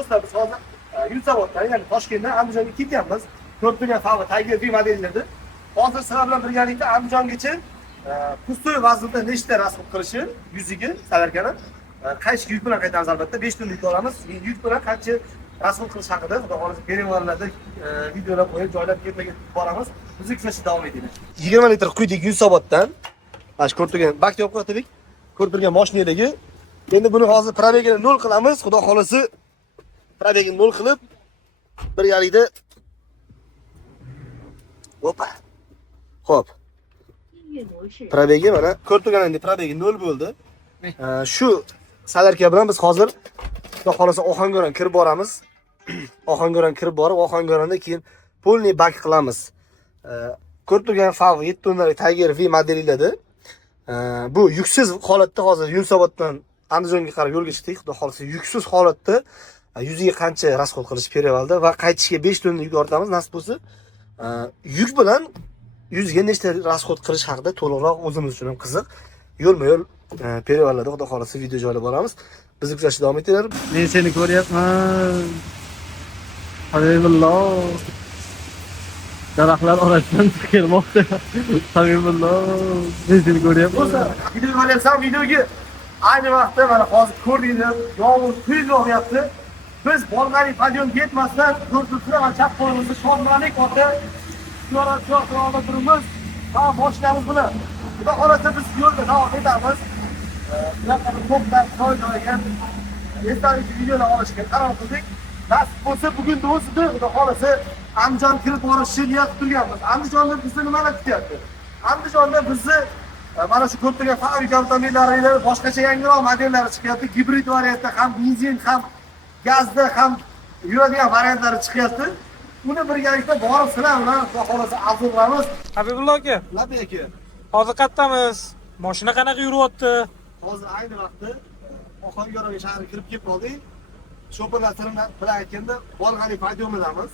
do'stlar, biz hozir Yunusoboddan, ya'ni Toshkentdan Andijonga ketyapmiz. Ko'rtirgan Favor Tiger V modellarni. Hozir sizlar bilan birgalikda Andijongacha pustoy vaznda nechta rasm qilishi yuziga salarkani qaysi yuk bilan qaytamiz albatta 5 tunda yuk olamiz. Yuk bilan qancha rasm qilish haqida xudo xolasa berevarlarda videolar qo'yib joylab ketmaga boramiz. Bizni kuzatishda davom etinglar. 20 litr quydik Yunusoboddan. Mana ko'rtirgan bakka olib qo'ydik. Ko'rtirgan mashinadagi. Endi buni hozir probegini 0 qilamiz. Xudo xolasa probegini 0 qilib birgalikda Opa. Xo'p. Probegi mana ko'rtirganda probegi 0 bo'ldi. Shu salarka bilan biz hozir xudo xolasa Ohangaron kirib boramiz. Ohangaron kirib borib, Ohangaronda keyin polniy bak qilamiz. Ko'rtirgan Favor 7 tonnalik Tiger V modelida. Bu yuksiz holatda hozir Yunusoboddan Andijonga qarab yo'lga chiqdik. Xudo xolasa yuksiz holatda yuziga qancha rasxod qilish perivalda va qaytishga 5 tonna yuk ortamiz nasib bo'lsa. Yuk bilan yuzga nechta rasxod qilish haqida to'liqroq o'zimiz uchun ham qiziq. Yo'lma-yo'l perivallarda xudo xolasa video joylab boramiz. Bizni kuzatishda davom etinglar. Men seni ko'ryapman. Habibullo. Daraxtlar orasidan kelmoqda. Habibullo. Men seni ko'ryapman. Video ko'ryapsan, videoga ayni vaqtda mana hozir ko'rdinglar, yomg'ir kuy yog'yapti. Biz Bolgariya podiyum ketmasdan ko'rsatuvchilar va chap qo'limizni Shonmalik ota yo'lda turibmiz. Ha, boshlarimiz bilan. Xudo xolasa biz yo'lda davom etamiz. Bunaqa ko'plar joy-joyga esdalik videolar olishga qaror qildik. Nasib bo'lsa bugun do'stlar, xudo xolasa Andijon kirib borishni niyat qilganmiz. Andijonda bizni nimalar kutyapti? Andijonda bizni mana shu ko'ptagan fabrik avtomobillari boshqacha yangiroq modellari chiqyapti. Gibrid variantda ham benzin ham gazda ham yuradigan variantlari chiqyapti. Uni birgalikda borib sizlar bilan xudo xolasa arzulamiz. Habibullo aka. Labay aka. Hozir qayerdamiz? Mashina qanaqa yuryapti? Hozir ayni vaqtda Ohangaron shahriga kirib kelib qoldik. Sho'pirlar bilan aytganda Bolgariya podiyumidamiz.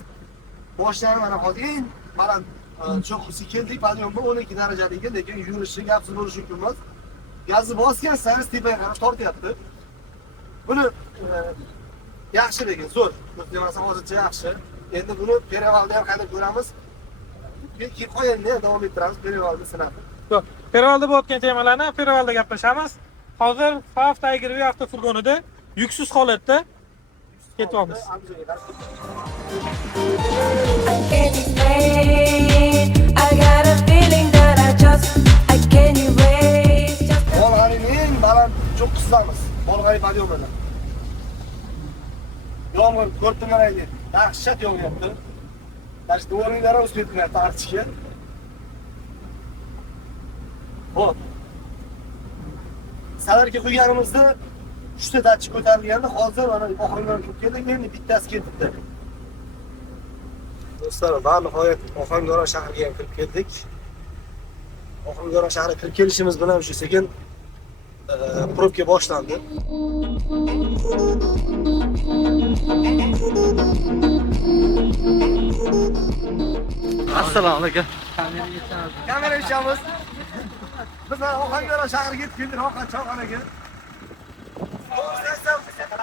Boshlari mana hozir eng baland cho'qqisi keldik, podiyumga 12 darajadagi, lekin yurishi gapsiz bo'lishi mumkin emas. Gazni bosgan saris tepaga qarab tortyapti. Buni yaxshi lekin zo'r. Demasa hozircha yaxshi. Endi buni perivalda ham qanday ko'ramiz? Keyin qo'yingda davom ettiramiz perivalni sinab. Yo'q, perivalda bo'layotgan temalarni perivalda gaplashamiz. Hozir Favor Tiger V avtofurgonida yuksiz holatda ketyapmiz. Bolgariyaning eng baland cho'qqisimiz. Bolgariya podiyumida. Yomg'ir ko'rtirganaydi. Dahshat yog'yapti. Tashqi o'rinlari o'smayapti archiga. Xo'p. Salarga qo'yganimizda 3 ta datchik ko'tarilganda hozir mana Ohangaron kirib keldik, endi bittasi ketibdi. Do'stlar, va nihoyat Ohangaron shahriga ham kirib keldik. Ohangaron shahriga kirib kelishimiz bilan shu sekin probka boshlandi. Assalomu alaykum. Kamera yechamiz. Biz Ohangaron shahriga yetib keldik, Ohangaronaga.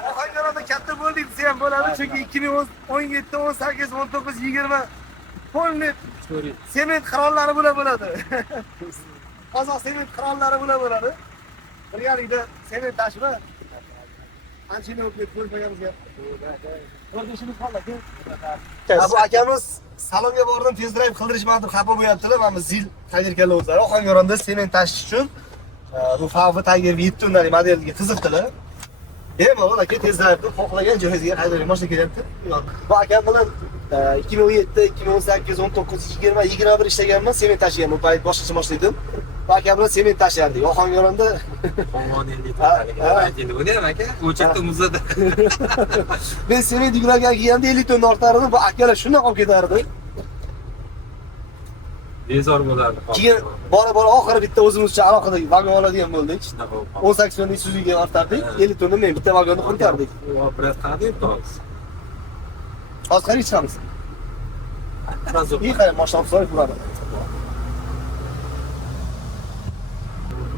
Ohangaronda katta bo'ldik desa ham bo'ladi, chunki 2017, 18, 19, 20 polni sement qirollari bilan bo'ladi. Qozoq sement qirollari bilan bo'ladi. Birgalikda sement tashma. Anchina o'tib ko'rmaganmiz gap. O'rdishimiz qoldi. Bu akamiz salonga bordim, tez drive qildirishmadi, xafa bo'lyaptilar. Mana zil tayyorgarlar o'zlari Ohangaronda sement tashish uchun bu Favor Tiger 7 tonnalik modelga qiziqdilar. Bemalol aka tez drive'da xohlagan joyingizga haydab mashina kelyapti. Bu akam bilan 2017, 2018, 19, 20, 21 ishlaganman, sement tashiganman. Bu payt boshqacha mashina edim. Bu akam bilan sement tashardik. Ohangaronda Endi buni ham aka, o'chakda muzada. Men sement yuklarga kelganda 50 tonna ortardim. Bu akalar shunday olib ketardi. Bezor bo'lardi. Keyin bora oxiri bitta o'zimizcha alohida vagon oladigan bo'ldik. 18 tonna Isuzu'ga ortardik. 50 tonna men bitta vagonni qo'yardik. Biroz qadib to'g'ri. Hozir qanday chiqamiz? Razor. İyi qara mashina olib turadi.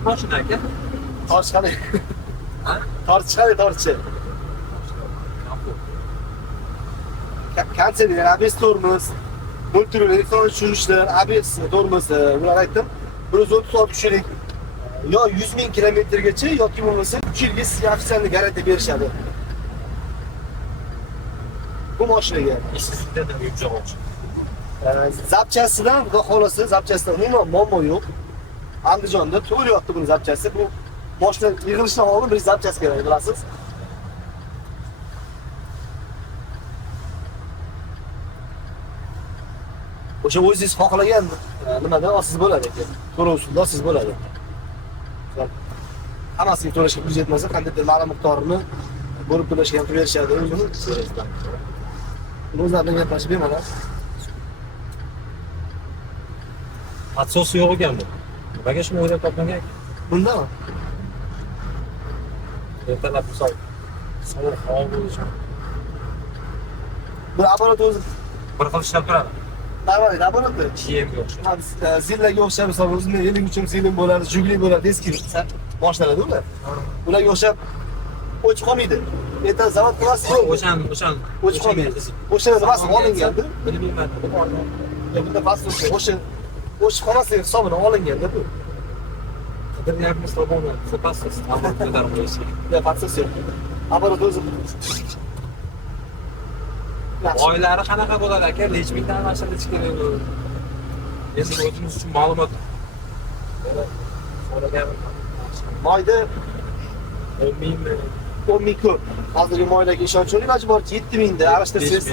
Mashina aka. Torch qani? Torch qani, torchi. Konseyner, ABS tormoz, multirool elektron tushirishlar, ABS tormoz, bular aytdim. 130 kuchlik yo 100 ming kilometrgacha yoki bo'lmasa 3 yilga sizga ofitsialniy garantiya berishadi. Bu mashinaga Ishsizlikda ham yumshoq o'xshaydi. zapchasidan xudo xolasa zapchasidan umuman muammo yo'q. Andijonda to'g'ri buni zapchasi. Bu mashina yig'ilishdan oldin bir zapchasi kerak, bilasiz. O'sha o'zingiz xohlagan nimadan olsiz bo'ladi ekan. To'lovsiz olsiz bo'ladi. Hammasiga to'lashga pul yetmasa, qandaydir ma'lum miqdorini bo'lib to'lashga ham berishadi. O'zini so'raysiz. O'zlaridan gaplashib beraman. Atsosi yo'q ekan bu. Nimaga shuni o'ylab topmagan? Bundami? Ertalab misol sovuq havo bo'lishi. Bu apparat o'zi Bir xil ishlab turadi. normal apparatda. GMga o'xshaydi. Zillaga o'xshab, misol o'zimda 50 zillim bo'ladi, jugli bo'ladi, eski mashinalar ular. Ularga o'xshab o'chib qolmaydi. Ertaga zavod qilasiz, O'shan o'chib qolmaydi. O'sha nimasi olinganda, bilmayman. bunda pasportga o'chib qolmasligi hisobidan olinganda bu. Diagnoz topolmadi. Zapasiz, ammo ko'tarib qo'yish. Ya pasportga. Apparat o'zi Oylari qanaqa bo'ladi aka? Necha mingdan mashina kerak bu? Endi o'zimiz uchun ma'lumot. So'ragan moyda 10 mingmi? 10 ming ko'p. Hozirgi moylarga ishonchim iloji boricha 7 mingda aralashtirsangiz,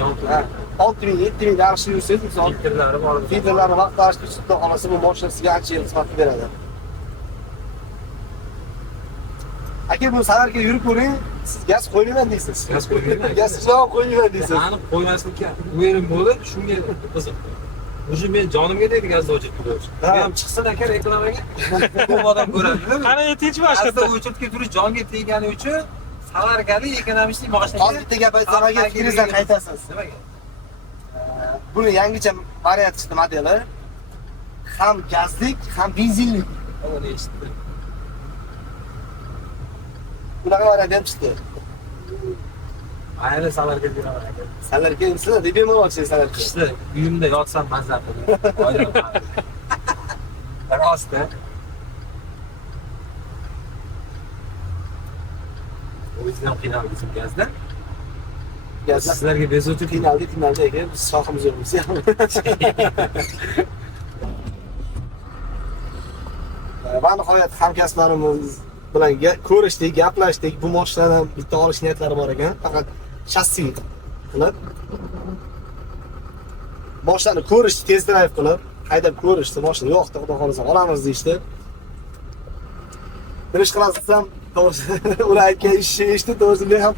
6 ming, 7 mingda aralashtirib yursangiz, misol Filtrlari bor. filtrlarni vaqtida aralashtirib tutib qolsa, bu mashina sizga ancha yil xizmat beradi. Aka, bu safarga yurib ko'ring, siz gaz qo'ymayman deysiz. Gaz qo'ymayman. Gaz javob qo'ymayman deysiz. Aniq qo'ymaslikka o'yin bo'lib, shunga qiziq. O'sha men jonimga deydi gazda o'chirib qo'yish. Bu ham chiqsin aka reklamaga. Ko'p odam ko'radi. Qani yetinchi boshqa. Gazda o'chirib turish jonga tegani uchun savargalik ekonomik mashinaga. Hozir bitta gap aytsam, agar fikringizdan qaytasiz. Nimaga? Buni yangicha variant chiqdi modeli. Ham gazlik, ham benzinlik. Uni eshitdim. Bunaqa variant ham chiqdi. Ayni savarga beraman aka. Sizlarga sizlar deb bemalol olsangiz sizlarga. Qishda uyimda yotsam mazza qiladi. Rosta. O'zim qiynaldim gazda. Gazlar Sizlarga bezovta qiynaldi ekan, biz sohamiz yo'q biz ham. Va nihoyat hamkasblarimiz bilan ko'rishdik, gaplashdik. Bu mashinadan bitta olish niyatlari bor ekan, faqat shassi qilib. Mashinani ko'rishdi, test drive qilib, haydab ko'rishdi, mashina yo'qdi, xudo xolasa olamiz deyishdi. Bir ish qilasiz desam, to'g'risi ular aytgan ishni eshitib, to'g'risi men ham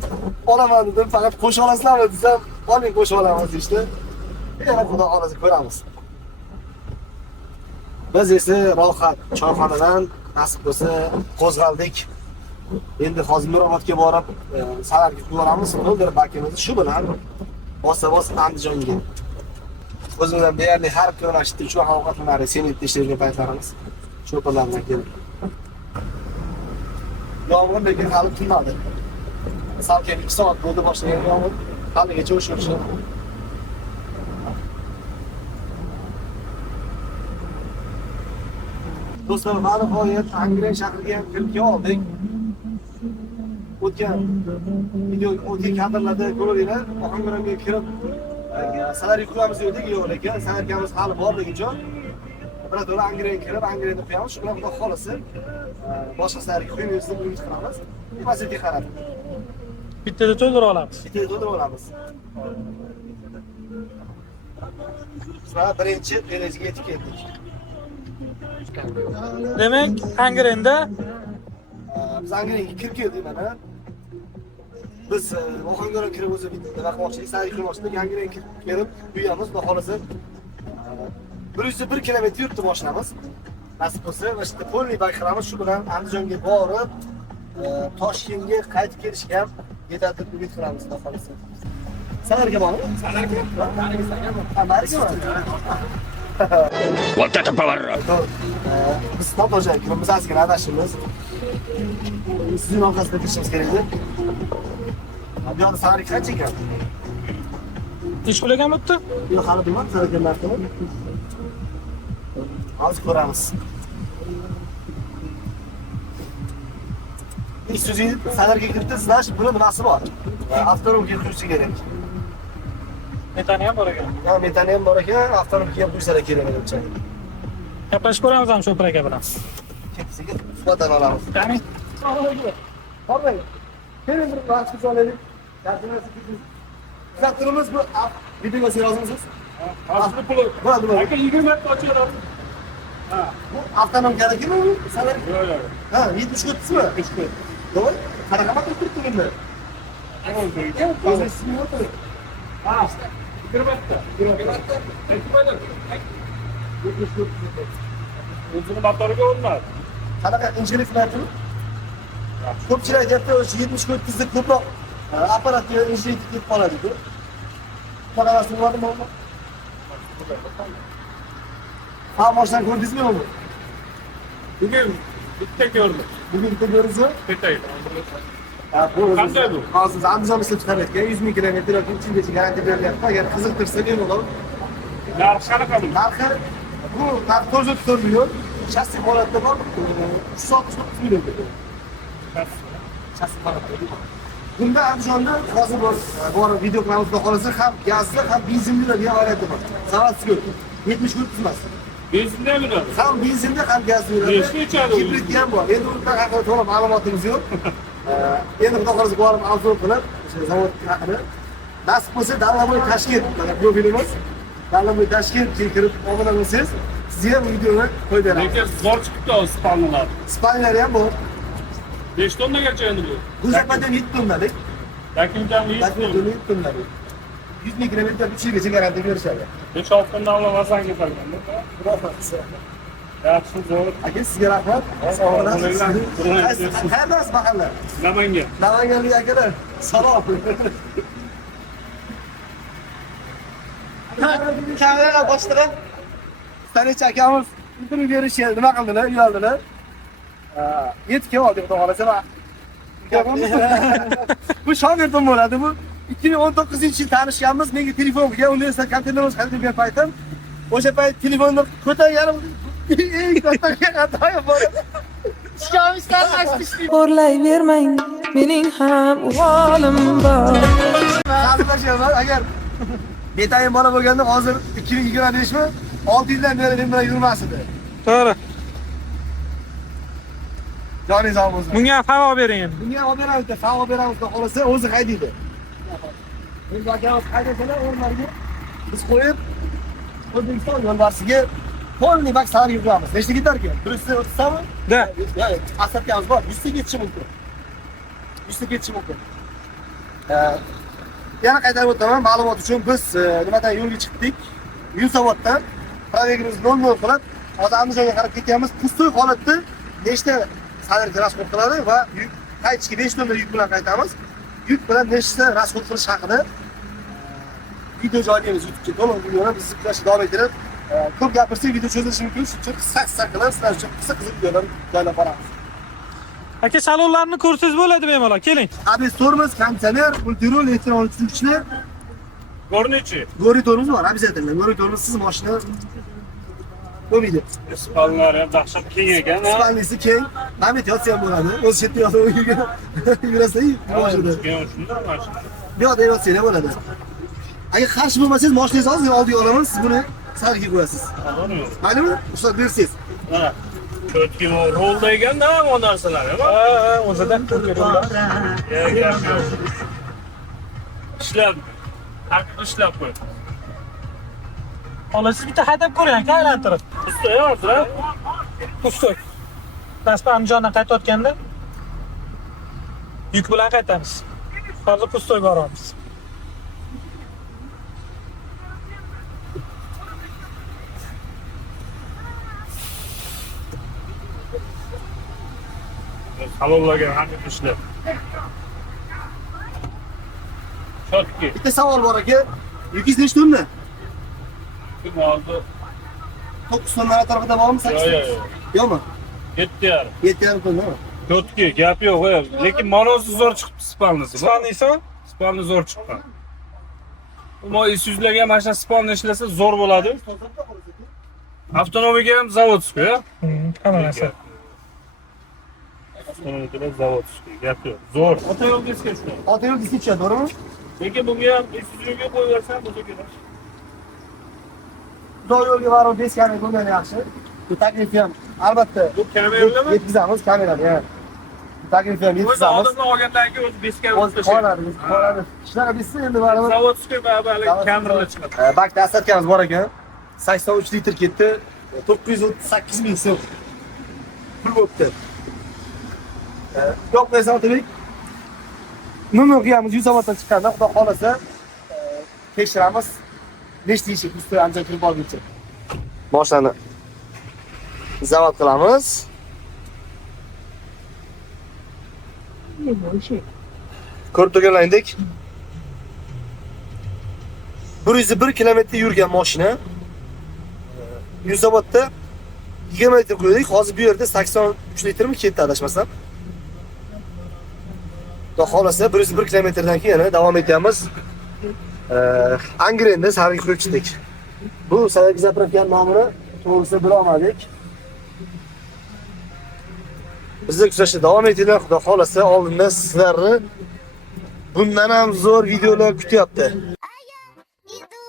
olaman dedim, faqat qo'shib olasizlarmi desam, oling qo'shib olamiz deyishdi. Yana xudo xolasa ko'ramiz. Biz esa rohat choyxonadan nasib bo'lsa qo'zg'aldik. Endi hozir Mirobodga borib, safarga qilamiz. O'ldir bakimizni shu bilan bosa-bos Andijonga. O'zimizdan deyarli har bir yo'nalishda shu ovqatlarni senitda ishlaydigan paytlarimiz cho'pirlardan kelib. Yomg'ir lekin hali tinmadi. Salkam 2 soat bo'ldi boshlagan yomg'ir. Haligacha o'sha. Do'stlar, mana nihoyat Angren shahriga kirib keldik. O'tgan kadrlarda ko'rdinglar, Ohangaronga kirib salariy qilamiz dedik, yo'q lekin salarkamiz hali borligicha birato'la Angren kirib, Angrenni qo'yamiz. Shu bilan xudo xolasa boshqa salarga qo'ymaymiz deb umid qilamiz. Vaziyatga qarab. Bittada to'ldirib olamiz. Bittada to'ldirib olamiz. Va birinchi pelajga yetib keldik. Demak, Angrenda biz Angrenga kirib keldik mana. Biz Ohangaron kirib o'zi bitta vaqtmoqchilik, sayrga qilmoqchilik, Angren kirib uyamiz, xudo xolasa 101 kilometr yuribdi mashinamiz. Nasib bo'lsa, mana shu polniy bak qilamiz, shu bilan Andijonga borib, Toshkentga qaytib kelishga ham yetadi deb umid qilamiz, xudo xolasa. Salarga bormi? Salarga. Вот это поворот! Biz Totoja kiramiz, ozgina adashimiz. Sizning orqasida kirishimiz kerak edi. Bu yoqda salarga qancha ekan? ish qilagan bo'pti. Yo'q, hali bilmam, tarakanlar qilib. Hozir ko'ramiz. Isuzu salarga kiritdi, buni nimasi bor? Avtonom keltiruvchi kerak. Metani ham bor ekan. Ha, metani ham bor ekan, avtonom kelib qo'ysalar kerak menimcha. Gaplashib ko'ramiz ham Shopir aka bilan. Ketisiga suhbatdan olamiz. Ya'ni Qormang. Keling bir vaqt olaylik. Kuzattirimiz bu videoga yozimsiz. Asli puli. Bo'ladi. Aka 20 marta ochadi. Ha. Bu avtonom kerakmi? Salar. Yo'q, yo'q. Ha, 70 o'ttizmi? 70. To'g'ri? Qanaqa qilib turibdi bunda? O'zi ismi yo'qmi? Ha. 20 marta. 20 marta. Aytmaydi. O'zini motoriga o'rnadi. Qanaqa injinik qilyaptimi? Ko'pchilik aytyapti, o'sha 70 o'ttizda ko'proq apparatga injinik ketib qoladi-ku. Qanaqasi bo'ladimi uni? Ha, mashina ko'rdingizmi uni? Bugun bitta ko'rdim. Bugun bitta ko'rdingizmi? Bitta. Ha, bu Qanday bu? hozir Andijon ishlab chiqarayotgan 100 ming kilometr yoki 3 yilgacha garantiya berilyapti. Agar qiziqtirsa bemalol. Narxi qanaqa bu? Narxi bu narx 4 million. Chassi holatda bor. 369 million. Chassi holatda. Bunda Andijonda hozir bor video kanalida qolsa ham gazli ham benzinli degan variantda bor. Zavodsiz yo'q. 70 o'ttiz emas. Benzinda bo'ladi. Ham benzinda ham gazli Nechta ichadi u? Hibrid ham bor. Endi unda haqida to'liq ma'lumotimiz yo'q. Endi xudo xohlasa borib arzon qilib, o'sha zavod haqida nasib bo'lsa Dalaboy Toshkent profilimiz Dalaboy Toshkentga kirib obuna bo'lsangiz, sizga ham videoni qo'yib beramiz. Lekin zo'r chiqibdi o spanlar. Spaniyalar ham bor. 5 tonnagacha endi bu. Bu zapadam 7 tonnalik. Yakundan 100 Zapadam 7 tonnalik. 100 ming kilometr 3 yilgacha garantiya berishadi. 5-6 tonna olmasan ketadi. Yaxshi, zo'r. Aka, sizga rahmat. Sog' bo'ling. Qayerdas mahalla? Namangan. Namanganlik akalar. Salom. Kamera boshlig'i. Stanicha akamiz intervyu berishga nima qildilar? Uyaldilar. 7 ga oldik, xudo xolasa. Bu shogirdim bo'ladi bu. 2019-yil tanishganmiz. Menga telefon qilgan, universitet konteynerimiz qilgan paytim. O'sha payt telefonni ko'targanim eng katta xatoyim bor. Ishkamishdan ashishdi. O'rlayvermang, mening ham o'g'lim bor. Hazırlaşıyorlar. Agar betayin bola bo'lganda hozir 2025 mi? 6 yildan beri men bilan yurmas edi. to'g'ri. Joningiz sog' bo'lsin. Bunga havo bering endi. Bunga olib beramiz, savol beramiz, xudo xolasa o'zi haydaydi. Biz akamiz haydasalar o'rnlariga biz qo'yib O'zbekiston yo'lbarsiga polni maksalar yuboramiz. Nechta ketar ekan? 130 tami? Da. Yo'q, asarkamiz bor. 100 ta ketishi mumkin. 100 ta ketishi mumkin. Yana qaytarib o'taman, ma'lumot uchun biz nimadan yo'lga chiqdik? Yunusoboddan proyegimiz 00 qilib, hozir Andijonga qarab ketyapmiz. Pustoy holatda nechta salarga rasxod qiladi va qaytishga 5 tonna yuk bilan qaytamiz. Yuk bilan nechta rasxod qilish haqida video joylaymiz YouTube'ga. To'liq videoni biz izlashni davom ettirib, ko'p gapirsak video cho'zilishi mumkin. Shuning uchun qisqa qilib, sizlar uchun qisqa videolar joylab boramiz. Aka, salonlarni ko'rsangiz bo'ladi bemalol, keling. Abestorimiz, konditsioner, multirul, elektron tutgichli, Gornichi. monitorimiz bor, обязательно. Monitorimiz mashina bo'lmaydi. Spanlar ham dahshat keng ekan. Spalnisi keng, namet yotsa ham bo'ladi. O'zi chetda yotib yurasa-yu boshida. Shunday mashina. Bu yoqda yotsa ham bo'ladi. Agar qarshi bo'lmasangiz, mashinangizni hozir oldiga olaman, siz buni salga qo'yasiz. Maylimi? Ruxsat bersangiz. Ha. Chotki rolda ekan-da bu narsalar. Ha, o'zida Ishlab, haqiqiy ishlab qo'y. Xolos siz bitta haydab ko'ring, aka, aylantirib. Ustoy hozir. Pustoy. Daspa Andijondan qaytayotganda yuk bilan qaytamiz. Hozir pustoy boramiz. Halollarga haqiqiy ishlab. Chotki. Bitta savol bor aka. Yukingiz nechta tonna? Hozir 9 tonna atrofida bormi? 8 tonna? yo'q. Yo'qmi? 7,5. 7,5 tonnami? Chotki, gap yo'q, lekin monosi zo'r chiqibdi spalnisi. Salonisi Spalni zo'r chiqqan. umumiy Isuzu'larga mana shu sponni ishlasa zo'r bo'ladi. Avtomobilga ham zavodskiy, ya. Hamma narsa. Avtomobilga zavodskiy, gap yo'q. Zo'r. Ota yo'l diska shu. Ota yo'l diska tushadi, to'g'rimi? Lekin bunga ham Isuzu'ga qo'yib bersam bo'lsa kerak. Xudo yo'lga borib diskani bo'lgani yaxshi. Bu taklifi ham albatta Bu kameralami? yetkazamiz kamerani, ha. Bu taklifi ham O'zi yetkazamiz. odamlar olgandan keyin o'zi diskani O'zi qoladi, qoladi. Ishlar bitsa endi baribir. Zavodskiy baribir kameralar chiqadi. Bakda asarkamiz bor ekan. 83 litr ketdi. 938 ming so'm. Pul bo'pti. Yo'q desa Otabek. Nomer qiyamiz Yuzamatdan chiqqanda, xudo xolasa, tekshiramiz. Nechta eshik usti ancha kirib olguncha. Mashinani zavod qilamiz. Ko'rib turganlaringdek 101 kilometr yurgan mashina. Yuzamatda 20 litr qo'ydik. Hozir bu yerda 83 litrmi ketdi adashmasam. Xudo xolasa 101 kilometrdan keyin yana davom etamiz. Angrenda sarga qo'yib chiqdik. Bu Sovet zapravkani nomini to'g'risida bila olmadik. Bizni kuzatishda davom etinglar. Xudo xolasa oldinda sizlarni bundan ham zo'r videolar kutyapti. Иду,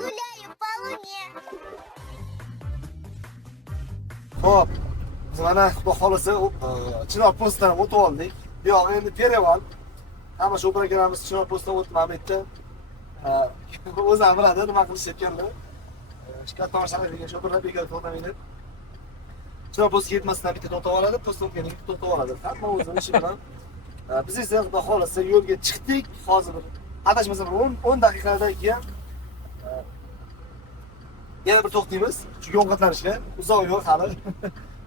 гуляю по луне. Xo'p, biz mana xudo xolasa Chinor postdan o'tib oldik. Yo'q, endi Pereval. Hamma shu programmamiz Chinor postdan o'tmadi bitta. O'zi ham biladi nima qilishayotganini. Shikoyat tomoshalar degan shu birlar bekor to'xtamaydi. Chinor postga yetmasdan bitta to'xtab oladi, postdan keyin bitta to'xtab oladi. Hamma o'zini ishi bilan. Biz esa xudo xolasa yo'lga chiqdik. Hozir adashmasam 10 daqiqadan keyin yana bir to'xtaymiz. Chunki ovqatlanishga uzoq yo'l hali.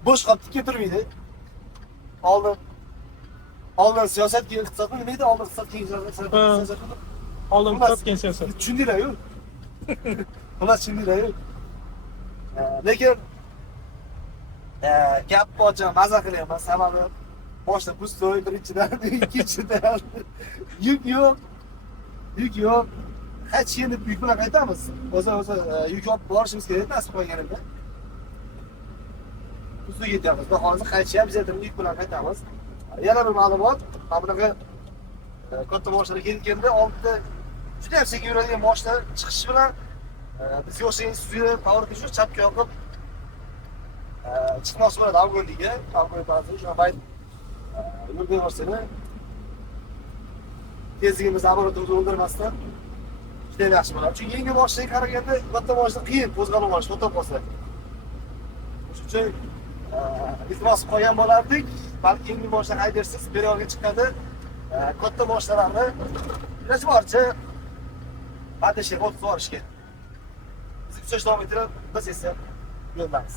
Bo'sh qolib tikka turmaydi. Oldin siyosat, keyin iqtisod, nima edi? Oldin iqtisod, keyin siyosat. Oldin tutgan siyosat. Tushundinglar-ku? Xullas tushundinglar-ku? Lekin gap bocha maza qilyapman, sababi boshda pustoy, birinchidan, ikkinchidan yuk yo'q. Hech endi yuk bilan qaytamiz. O'zi yuk olib borishimiz kerak, nasib qolganida. Ustiga ketyapmiz. Xudo xolasa qaytishyapmiz, yuk bilan qaytamiz. Yana bir ma'lumot, mana bunaqa katta mashinalar kelganda oldida juda ham sekin yuradigan mashina chiqishi bilan biz yo'lga Isuzu power shu chapga yoqib chiqmoqchi bo'ladi Avgondiga, Avgond o'sha bayt yo'lga borsada tezligimizni aborotimizni o'ldirmasdan juda yaxshi bo'ladi. Chunki yengil mashinaga qaraganda katta mashina qiyin qo'zg'alib olish, to'xtab qolsa. Shuning uchun iltimos qo'ygan bo'lardik. Balki yengil mashina haydaysiz, Perevalga chiqadi. Katta mashinalarni iloji boricha haydashga o'tib borishga. Biz davom ettirib, biz esa yo'ldamiz.